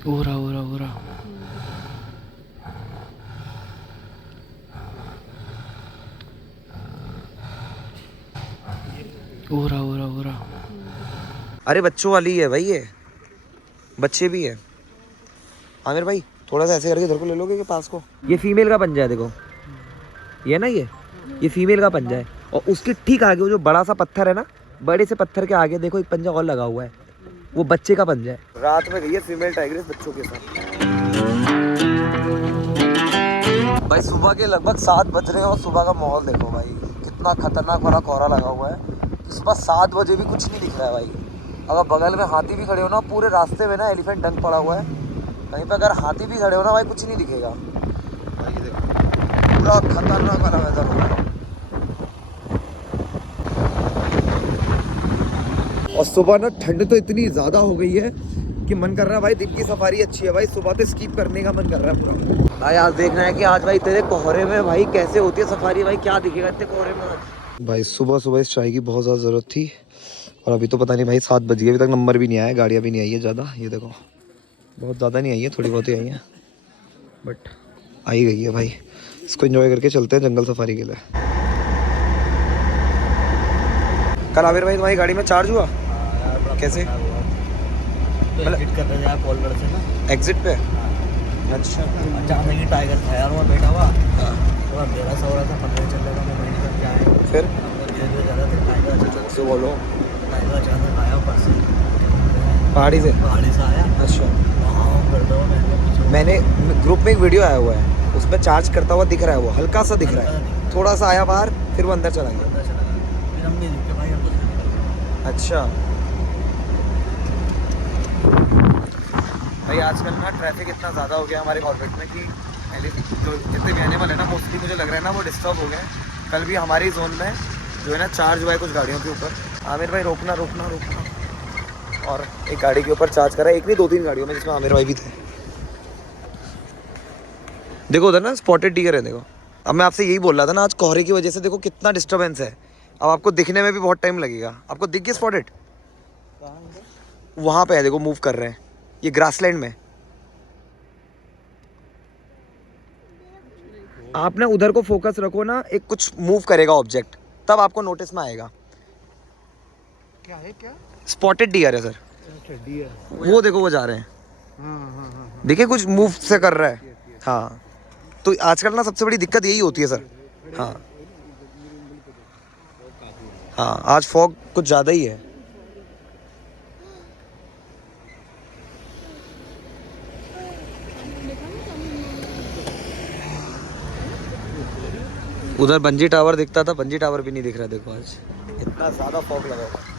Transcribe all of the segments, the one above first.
हो रहा हो रहा हो रहा। हो रहा हो रहा हो रहा। अरे बच्चों वाली है भाई, ये बच्चे भी है। आमिर भाई थोड़ा सा ऐसे करके इधर को ले लोगे कि पास को। ये फीमेल का पंजा है देखो, ये ना ये फीमेल का पंजा है। और उसके ठीक आगे वो जो बड़ा सा पत्थर है ना, बड़े से पत्थर के आगे देखो एक पंजा और लगा हुआ है, वो बच्चे का पंजा है। रात में गई है फीमेल टाइग्रेस बच्चों के साथ। भाई सुबह के लगभग 7 बज रहे हैं और सुबह का माहौल देखो भाई, कितना खतरनाक वाला कोहरा लगा हुआ है कि सुबह 7 बजे भी कुछ नहीं दिख रहा है भाई। अगर बगल में हाथी भी खड़े हो ना, पूरे रास्ते में ना एलिफेंट डंक पड़ा हुआ है, कहीं पे अगर हाथी भी खड़े हो ना भाई कुछ नहीं दिखेगा भाई। ये देखो पूरा खतरनाक वाला वेदर हो रहा है। और सुबह ना ठंड तो इतनी ज़्यादा हो गई है कि मन कर रहा है भाई दिन की सफारी अच्छी है भाई, सुबह तो स्कीप करने का मन कर रहा है पूरा। भाई आज देखना है कि आज भाई तेरे कोहरे में भाई कैसे होती है सफारी, भाई क्या दिखेगा इतने कोहरे में। भाई सुबह सुबह इस चाय की बहुत ज़्यादा ज़रूरत थी और अभी तो पता नहीं भाई 7 बज गए, अभी तक नंबर भी नहीं आया, गाड़ियाँ भी नहीं आई है ज़्यादा। ये देखो बहुत ज़्यादा नहीं आई है, थोड़ी बहुत ही आई है बट आई गई है भाई। इसको एंजॉय करके चलते हैं जंगल सफारी के लिए। कल आमिर भाई तुम्हारी गाड़ी में चार्ज हुआ कैसे? एग्जिट कर रहे थे आप कॉलगढ़ से ना, एग्जिट पे? अच्छा अचानक ही टाइगर था यार वहाँ बैठा हुआ, तो अंधेरा सा हो रहा था, पता नहीं चल रहा था मोबाइल का क्या है। फिर धीरे धीरे जा रहा था, टाइगर अचानक से बोलो अचानक आया ऊपर से, पहाड़ी से। पहाड़ी से आया। अच्छा वहाँ करता हुआ मैंने ग्रुप में एक वीडियो आया हुआ है, उसमें चार्ज करता हुआ दिख रहा है, वो हल्का सा दिख रहा है, थोड़ा सा आया बाहर फिर वो अंदर चला गया। अंदर चला गया, फिर हम नहीं रुके भाई, हम तो अच्छा भाई आजकल ना ट्रैफिक इतना ज़्यादा हो गया हमारे कॉर्बेट में कि पहले जो जितने भी एनिमल है ना मोस्टली मुझे लग रहा है ना वो डिस्टर्ब हो गए। कल भी हमारी जोन में जो है ना चार्ज हुआ है कुछ गाड़ियों के ऊपर। आमिर भाई रोकना रोकना रोकना, और एक गाड़ी के ऊपर चार्ज करा, एक नहीं 2-3 गाड़ियों में जिसमें आमिर भाई भी थे। देखो उधर ना स्पॉटेड डियर है देखो। अब मैं आपसे यही बोल रहा था ना, आज कोहरे की वजह से देखो कितना डिस्टर्बेंस है, अब आपको दिखने में भी बहुत टाइम लगेगा। आपको दिख गया स्पॉटेड? वहाँ पे है देखो, मूव कर रहे हैं ये ग्रासलैंड में। आप ना उधर को फोकस रखो ना, एक कुछ मूव करेगा ऑब्जेक्ट, तब आपको नोटिस में आएगा। क्या है क्या? स्पॉटेड डियर है सर, डियर वो देखो वो जा रहे हैं। देखिए कुछ मूव से कर रहा है। हाँ तो आजकल ना सबसे बड़ी दिक्कत यही होती है सर। हाँ हाँ आज फॉग कुछ ज़्यादा ही है। उधर बंजी टावर दिखता था, बंजी टावर भी नहीं दिख रहा देखो, आज इतना ज़्यादा फॉग लगा हुआ है।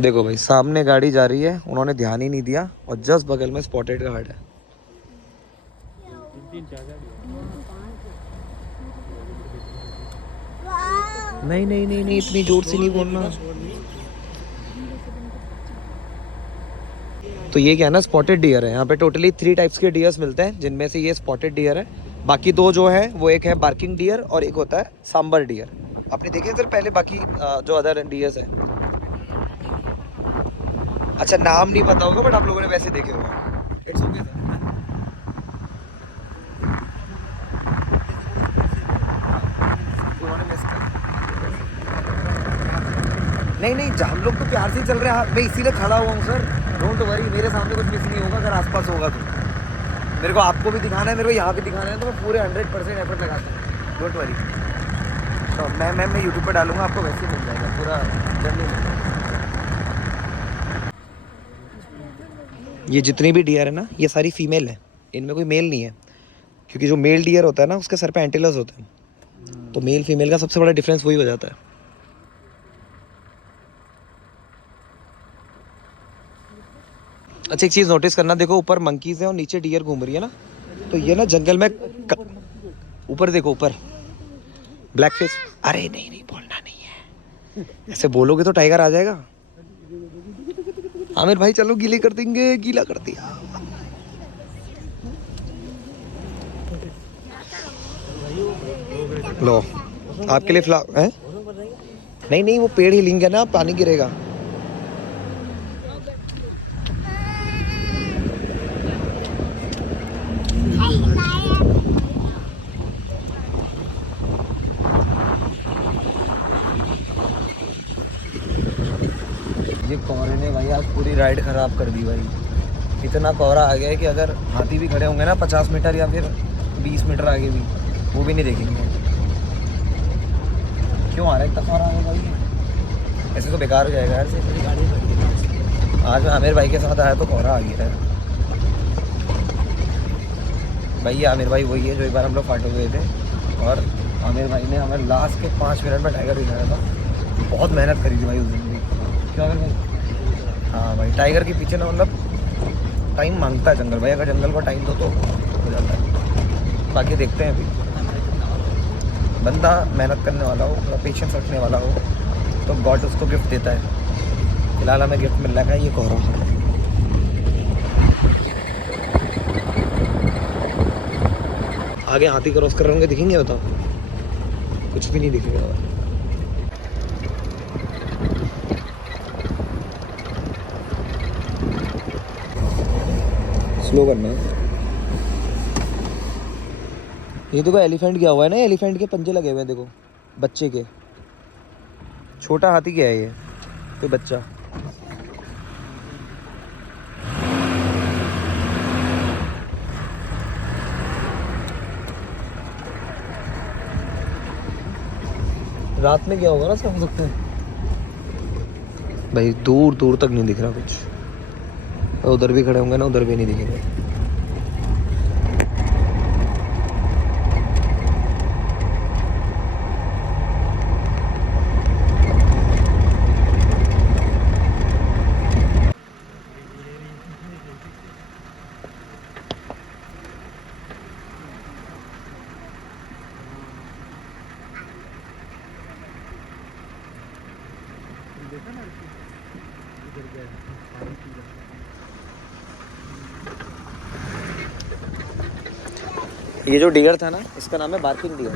देखो भाई सामने गाड़ी जा रही है, उन्होंने ध्यान ही नहीं दिया और जस्ट बगल में स्पॉटेड का हट है। नहीं नहीं नहीं नहीं इतनी जोर से नहीं बोलना। तो ये क्या है ना, स्पॉटेड डियर है। यहाँ पे टोटली 3 टाइप्स के डियर्स मिलते हैं, जिनमें से ये स्पॉटेड डियर है। बाकी 2 जो है वो एक है बार्किंग डियर और एक होता है सांबर डियर। आपने देखे सर पहले बाकी जो अदर डियर्स है? अच्छा नाम नहीं पता होगा बट आप लोगों ने वैसे देखे होंगे। It's okay sir. उन्होंने मिस कर, नहीं नहीं हम लोग तो प्यार से ही चल रहे हैं, मैं इसीलिए खड़ा हुआ हूँ सर। डोंट वरी, मेरे सामने कुछ मिस नहीं होगा अगर आसपास होगा तो। मेरे को आपको भी दिखाना है, मेरे को यहाँ भी दिखाना है, तो मैं पूरे 100% एफर्ट लगाता हूँ। Don't worry. तो मैं यूट्यूब पर डालूंगा, आपको वैसे ही मिल जाएगा पूरा जर्नी में। ये जितनी भी डियर है ना ये सारी फीमेल है, इनमें कोई मेल नहीं है, क्योंकि जो मेल डियर होता है ना उसके सर पे एंटीलर्स होते हैं, तो मेल फीमेल का सबसे बड़ा डिफरेंस वही हो जाता है। अच्छा एक चीज़ नोटिस करना, देखो ऊपर मंकीज है और नीचे डियर घूम रही है ना, तो ये ना जंगल में ऊपर देखो ऊपर ब्लैक फेस। अरे नहीं नहीं बोलना नहीं है, ऐसे बोलोगे तो टाइगर आ जाएगा। आमिर भाई चलो गीले कर देंगे, गीला कर दिया। लो आपके लिए फ्लावर है? नहीं नहीं, वो पेड़ हिलेंगे ना, पानी गिरेगा। ये कोहरे ने भाई आज पूरी राइड खराब कर दी भाई। इतना कोहरा आ गया है कि अगर हाथी भी खड़े होंगे ना 50 मीटर या फिर 20 मीटर आगे भी, वो भी नहीं देखेंगे। क्यों आ रहा है इतना कोहरा है भाई? ऐसे तो बेकार हो जाएगा यार। से पूरी गाड़ी आज मैं आमिर भाई के साथ आया तो कोहरा आ गया है भाई। ये आमिर भाई वही है जो एक बार हम लोग फाटो गए थे और आमिर भाई ने हमें लास्ट के 5 मिनट में टाइगर दिखाया था। बहुत मेहनत करी थी भाई उस दिन भी। क्यों आमिर भाई? हाँ भाई, टाइगर के पीछे ना मतलब टाइम मांगता है जंगल भाई। अगर जंगल को टाइम दो तो हो जाता है। बाकी देखते हैं अभी। बंदा मेहनत करने वाला हो, थोड़ा पेशेंस रखने वाला हो तो गॉड उसको गिफ्ट देता है। फिलहाल हमें गिफ्ट मिल रहा है ये कोहरा। आगे हाथी क्रॉस कर रहे होंगे, दिखेंगे बताओ? कुछ भी नहीं दिखेगा। स्लो करना है। ये देखो एलिफेंट गया हुआ है ना, एलिफेंट के पंजे लगे हुए हैं देखो, बच्चे के। छोटा हाथी क्या है ये? कोई बच्चा। रात में क्या होगा ना, समझ सकते हैं भाई। दूर दूर तक नहीं दिख रहा कुछ। उधर भी खड़े होंगे ना, उधर भी नहीं दिखेंगे। ये जो डियर था ना, इसका नाम है बार्किंग डियर।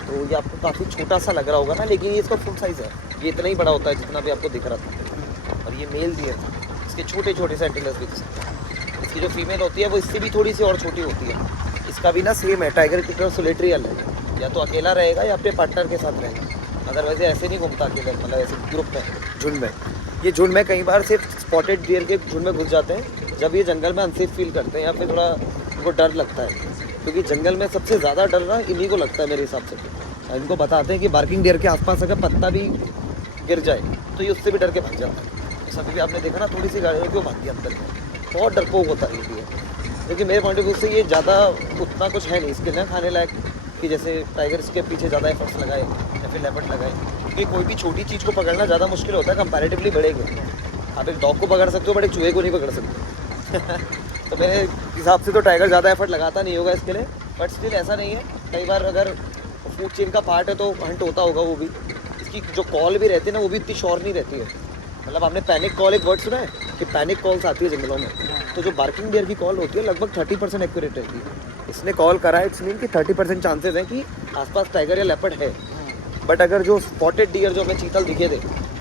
तो ये आपको काफ़ी छोटा सा लग रहा होगा ना, लेकिन ये इसका फुल साइज़ है। ये इतना ही बड़ा होता है जितना भी आपको दिख रहा था। और ये मेल डियर था। इसके छोटे छोटे सेंटिनल्स भी दिख सकते हैं। इसकी जो फीमेल होती है वो इससे भी थोड़ी सी और छोटी होती है। इसका भी ना सेम है, टाइगर की तरह सोलिटरी है। या तो अकेला रहेगा या अपने पार्टनर के साथ रहेगा। अदरवाइज ऐसे नहीं घूमता अकेले, मतलब ऐसे ग्रुप में, झुंड में। ये झुंड में कई बार सिर्फ स्पॉटेड डियर के झुंड में घुस जाते हैं जब ये जंगल में अनसेफ फील करते हैं या फिर थोड़ा उनको डर लगता है। क्योंकि जंगल में सबसे ज़्यादा डर ना इन्हीं को लगता है मेरे हिसाब से। तो इनको बताते हैं कि बार्किंग डियर के आसपास अगर पत्ता भी गिर जाए तो ये उससे भी डर के भाग जाता है। तो सभी भी आपने देखा ना, थोड़ी सी गाड़ियों क्यों भाग गया अंदर में, बहुत डरपोक होता है ये। लेकिन मेरे पॉइंट ऑफ व्यू से ये ज़्यादा उतना कुछ है नहीं इसके ना खाने लायक कि जैसे टाइगर इसके पीछे ज़्यादा एफर्ट्स लगाए या फिर लेपर्ड लगाए। क्योंकि कोई भी छोटी चीज़ को पकड़ना ज़्यादा मुश्किल होता है कंपैरेटिवली बड़े को। आप एक डॉग को पकड़ सकते हो बट एक चूहे को नहीं पकड़ सकते। तो मेरे हिसाब से तो टाइगर ज़्यादा एफर्ट लगाता नहीं होगा इसके लिए। बट स्टिल ऐसा नहीं है, कई बार अगर फूड चेन का पार्ट है तो हंट होता होगा वो भी। इसकी जो कॉल भी रहती है ना, वो भी इतनी श्योर नहीं रहती है। मतलब आपने पैनिक कॉल एक वर्ड सुना है कि पैनिक कॉल्स आती है जंगलों में। तो जो बार्किंग डियर की कॉल होती है लगभग 30% एक्यूरेट रहती है। इसने कॉल करा है, इट्स मीन कि 30% चांसेस हैं कि आसपास टाइगर या लेपर्ड है। बट अगर जो स्पॉटेड डियर जो हमें चीतल दिखे थे,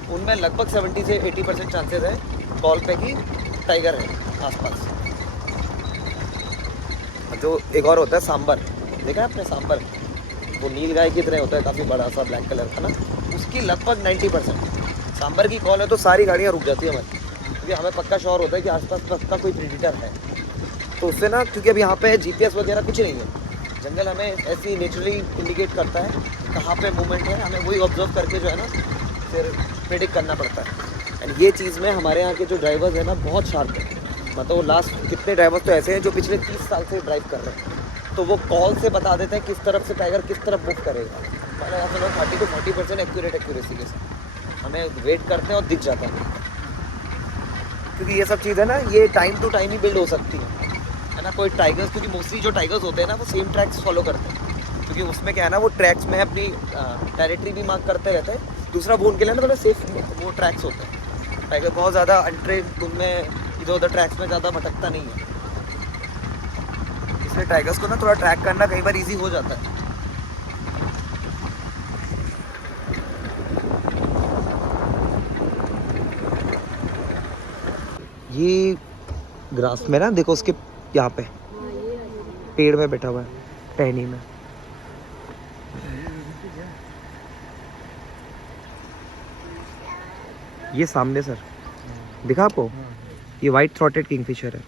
उनमें लगभग 70 से 80% चांसेस है कॉल पे कि टाइगर है आसपास। जो एक और होता है सांबर, देखा है आपने सांबर? वो नील गाय की तरह होता है, काफ़ी बड़ा सा ब्लैक कलर का ना। उसकी लगभग 90% सांबर की कॉल है तो सारी गाड़ियाँ रुक जाती है हमारी। क्योंकि हमें पक्का श्योर होता है कि आसपास पक्का कोई प्रेडिटर है। तो उससे ना, क्योंकि अब यहाँ पे GPS वगैरह कुछ नहीं है, जंगल हमें ऐसे ही नेचुरली इंडिकेट करता है कहाँ पे मूवमेंट है। हमें वही ऑब्जर्व करके जो है ना फिर प्रेडिक्ट करना पड़ता है। एंड ये चीज़ में हमारे यहाँ के जो ड्राइवर्स हैं ना बहुत शार्प है। मतलब लास्ट कितने ड्राइवर्स तो ऐसे हैं जो पिछले 30 साल से ड्राइव कर रहे हैं। तो वो कॉल से बता देते हैं किस तरफ से टाइगर किस तरफ मूव करेगा। मतलब यहाँ पे 30 to 40% एक्यूरेसी के साथ हमें वेट करते हैं और दिख जाता है। क्योंकि ये सब चीज़ है ना, ये टाइम टू टाइम ही बिल्ड हो सकती है ना। कोई टाइगर्स, क्योंकि मोस्टली जो टाइगर्स होते हैं ना वो सेम ट्रैक्स फॉलो करते हैं। क्योंकि उसमें क्या है ना, वो ट्रैक्स में अपनी टेरिटरी भी मार्क करते रहते हैं। दूसरा वो उनके लिए ना थोड़ा सेफ वो ट्रैक्स होते हैं। टाइगर बहुत ज़्यादा अनट्रेंड उनमें इधर उधर ट्रैक्स में ज़्यादा भटकता नहीं है। इसलिए टाइगर्स को ना थोड़ा ट्रैक करना कई बार इजी हो जाता है। ये ग्रास में ना देखो उसके यहाँ पे पेड़ में बैठा हुआ है, टहनी में। ये सामने सर दिखा आपको, ये वाइट थ्रॉटेड किंगफिशर है।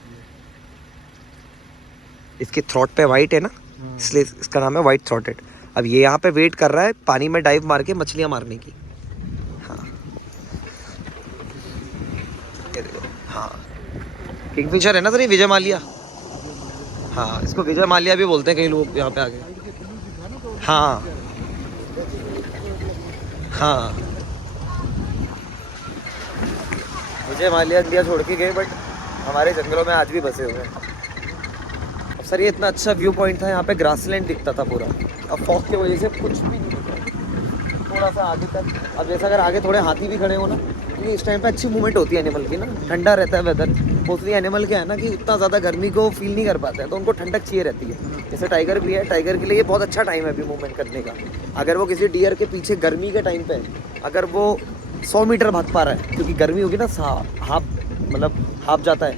इसके थ्रॉट पे वाइट है ना, इसलिए इसका नाम है वाइट थ्रॉटेड। अब ये यहाँ पे वेट कर रहा है पानी में डाइव मार के मछलियाँ मारने की। हाँ ये देखो, हाँ किंगफिशर है ना सर, ये विजय माल्या। हाँ इसको विजय माल्या भी बोलते हैं कई लोग यहाँ पे आके। हाँ हाँ विजय माल्या इंडिया छोड़ के गए, बट हमारे जंगलों में आज भी बसे हुए हैं। अब सर ये इतना अच्छा व्यू पॉइंट था, यहाँ पे ग्रासलैंड दिखता था पूरा। अब फॉग की वजह से कुछ भी नहीं दिख रहा थोड़ा सा आगे तक। अब जैसा अगर आगे थोड़े हाथी भी खड़े हो ना, क्योंकि इस टाइम पे अच्छी मूवमेंट होती है एनिमल की ना, ठंडा रहता है वेदर। मोस्टली एनिमल क्या है ना कि उतना ज़्यादा गर्मी को फील नहीं कर पाते हैं, तो उनको ठंडक चाहिए रहती है। जैसे टाइगर भी है, टाइगर के लिए ये बहुत अच्छा टाइम है अभी मूवमेंट करने का। अगर वो किसी डियर के पीछे गर्मी के टाइम पे अगर वो 100 मीटर भाग पा रहा है, क्योंकि गर्मी होगी ना, हाफ जाता है,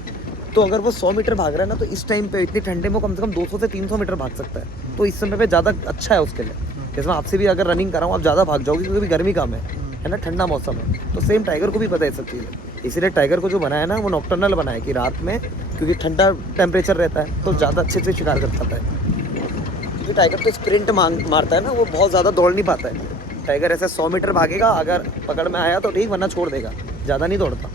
तो अगर वो 100 मीटर भाग रहा है ना, तो इस टाइम पे इतनी ठंडे में कम से कम 200 से 300 मीटर भाग सकता है। तो इस समय पे ज़्यादा अच्छा है उसके लिए। जैसे मैं आपसे भी अगर रनिंग कराऊँ, आप ज़्यादा भाग जाओगे क्योंकि गर्मी कम है ना, ठंडा मौसम है। तो सेम टाइगर को भी पता है सब चीज़ें, इसीलिए टाइगर को जो बनाया ना वो नॉकटर्नल बनाया कि रात में, क्योंकि ठंडा टेम्परेचर रहता है तो ज़्यादा अच्छे से शिकार कर पाता है। क्योंकि टाइगर तो स्प्रिंट मारता है ना, वो बहुत ज़्यादा दौड़ नहीं पाता है। टाइगर ऐसे 100 मीटर भागेगा, अगर पकड़ में आया तो ठीक, वरना छोड़ देगा, ज़्यादा नहीं दौड़ता।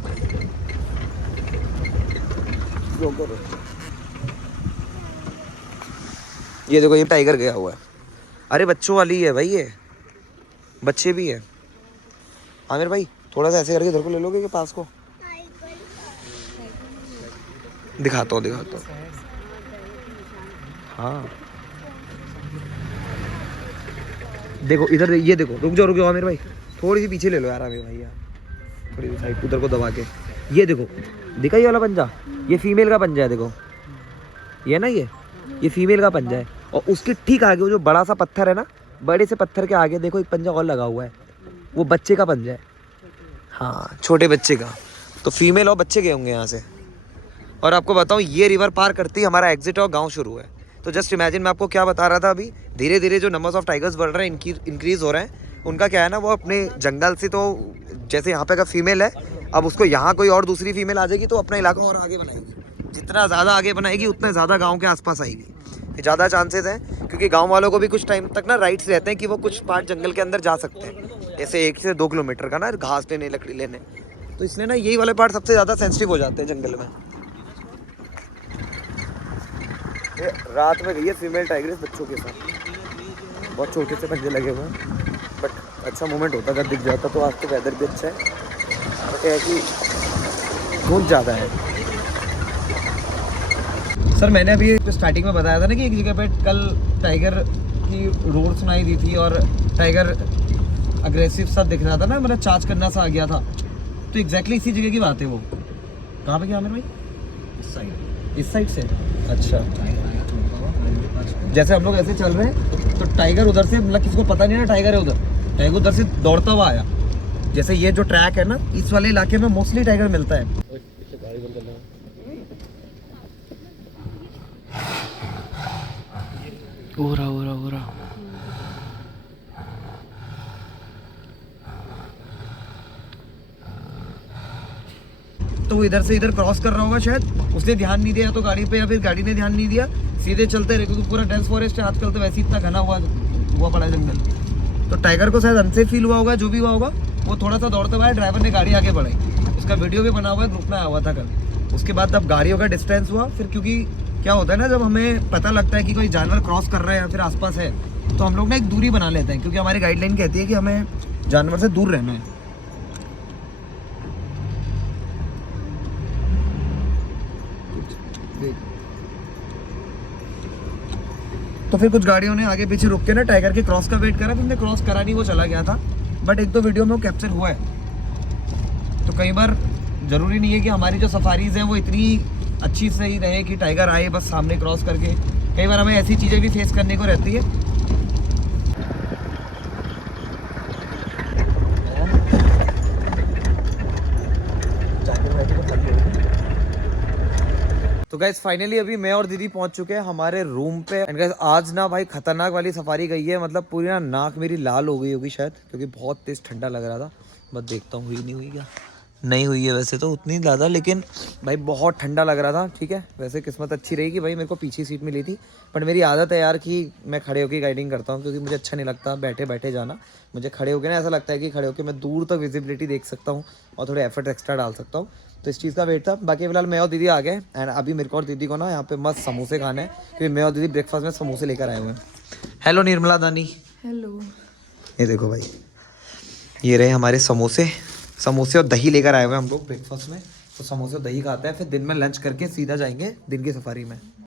ये देखो ये टाइगर गया हुआ है। अरे बच्चों वाली है भाई, ये बच्चे भी है। आमिर भाई थोड़ा सा ऐसे करके इधर को ले लोगे कि पास को दिखाता हूँ। हाँ देखो इधर, ये देखो, रुक जाओ आमिर भाई, थोड़ी सी पीछे ले लो यार आमिर भाई, यार थोड़ी सी साइड उधर को दबा के। ये देखो दिखा ये वाला पंजा, ये फीमेल का पंजा है। देखो ये ना, ये फीमेल का पंजा है। और उसके ठीक आगे वो जो बड़ा सा पत्थर है ना, बड़े से पत्थर के आगे देखो एक पंजा और लगा हुआ है, वो बच्चे का पंजा है। हाँ छोटे बच्चे का। तो फीमेल और बच्चे गए होंगे यहाँ से। और आपको बताऊँ, ये रिवर पार करती हमारा एग्जिट और गाँव शुरू है। तो जस्ट इमेजिन, मैं आपको क्या बता रहा था अभी, धीरे धीरे जो नंबर्स ऑफ टाइगर्स बढ़ रहे हैं, इंक्रीज हो रहे हैं। उनका क्या है ना, वो अपने जंगल से, तो जैसे यहाँ पे का फीमेल है, अब उसको यहाँ कोई और दूसरी फीमेल आ जाएगी तो अपना इलाका और आगे बनाएगी। जितना ज़्यादा आगे बनाएगी उतने ज़्यादा गांव के आसपास आएगी। ज़्यादा चांसेस हैं, क्योंकि गांव वालों को भी कुछ टाइम तक ना राइट्स रहते हैं कि वो कुछ पार्ट जंगल के अंदर जा सकते हैं, जैसे 1 से 2 किलोमीटर का ना, घास लेने, लकड़ी लेने। तो इसलिए ना यही वाले पार्ट सबसे ज़्यादा सेंसिटिव हो जाते हैं जंगल में। ये रात में गई है फीमेल टाइग्रेस बच्चों के साथ, बहुत छोटे से पंजे लगे हुए हैं, बट अच्छा मोमेंट होता अगर दिख जाता। तो आज तो वेदर भी अच्छा है, तो क्या है कि धूप ज़्यादा है। सर मैंने अभी स्टार्टिंग में बताया था ना कि एक जगह पे कल टाइगर की रोड सुनाई दी थी और टाइगर अग्रेसिव सा दिख रहा था ना, मतलब चार्ज करना सा आ गया था। तो एग्जैक्टली इसी जगह की बात है वो। कहाँ पे गया आमिर भाई? इस साइड से। अच्छा, जैसे हम लोग ऐसे चल रहे हैं तो टाइगर उधर से, मतलब किसी को पता नहीं ना टाइगर है उधर, टाइगर उधर से दौड़ता हुआ आया। जैसे ये जो ट्रैक है ना, इस वाले इलाके में मोस्टली टाइगर मिलता है। उरा। तो वो इधर से इधर क्रॉस कर रहा होगा शायद, उसने ध्यान नहीं दिया तो गाड़ी पे, या फिर गाड़ी ने ध्यान नहीं दिया, सीधे चलते रहे, क्योंकि पूरा डेंस फॉरेस्ट है आजकल, तो वैसे इतना घना हुआ पड़ा जंगल। तो टाइगर को शायद अनसेफ फील हुआ होगा, जो भी हुआ होगा, वो थोड़ा सा दौड़ते हुआ, ड्राइवर ने गाड़ी आगे बढ़ाई। उसका वीडियो भी बना हुआ है, ग्रुप में आया हुआ था कल। उसके बाद तब गाड़ियों का डिस्टेंस हुआ, फिर क्योंकि क्या होता है ना, जब हमें पता लगता है कि कोई जानवर क्रॉस कर रहा है या फिर आसपास है, तो हम लोग ना एक दूरी बना लेते हैं, क्योंकि हमारी गाइडलाइन कहती है कि हमें जानवर से दूर रहना है। तो फिर कुछ गाड़ियों ने आगे पीछे रुक के ना टाइगर के क्रॉस का वेट करा, तुमने क्रॉस करा नहीं, वो चला गया था। बट एक दो वीडियो में वो कैप्चर हुआ है। तो कई बार ज़रूरी नहीं है कि हमारी जो सफारीज़ हैं वो इतनी अच्छी सही रहे कि टाइगर आए बस सामने क्रॉस करके। कई बार हमें ऐसी चीज़ें भी फेस करने को रहती है। गाइस फाइनली अभी मैं और दीदी पहुंच चुके हैं हमारे रूम पे। एंड गाइस आज ना भाई खतरनाक वाली सफारी गई है, मतलब पूरी ना नाक मेरी लाल हो गई होगी शायद, क्योंकि बहुत तेज ठंडा लग रहा था। बस देखता हूँ हुई नहीं हुई, क्या नहीं हुई है वैसे तो उतनी ज़्यादा, लेकिन भाई बहुत ठंडा लग रहा था। ठीक है, वैसे किस्मत अच्छी रही कि भाई मेरे को पीछे सीट मिली थी, बट मेरी आदत है यार कि मैं खड़े होकर गाइडिंग करता हूँ, क्योंकि मुझे अच्छा नहीं लगता बैठे बैठे जाना। मुझे खड़े होकर ना ऐसा लगता है कि खड़े होकर मैं दूर तक विजिबिलिटी देख सकता हूँ और थोड़े एफर्ट एक्स्ट्रा डाल सकता हूँ। तो इस चीज़ का वेट था। बाकी फिलहाल मैं और दीदी आ गए एंड अभी मेरे को और दीदी को ना यहाँ पे मस्त समोसे खाने हैं, क्योंकि मैं और दीदी ब्रेकफास्ट में समोसे लेकर आए हुए हैं। हेलो निर्मला दानी। हेलो। ये देखो भाई, ये रहे हमारे समोसे। समोसे और दही लेकर आए हुए हैं हम लोग ब्रेकफास्ट में। तो समोसे और दही खाते हैं, फिर दिन में लंच करके सीधा जाएंगे दिन की सफारी में।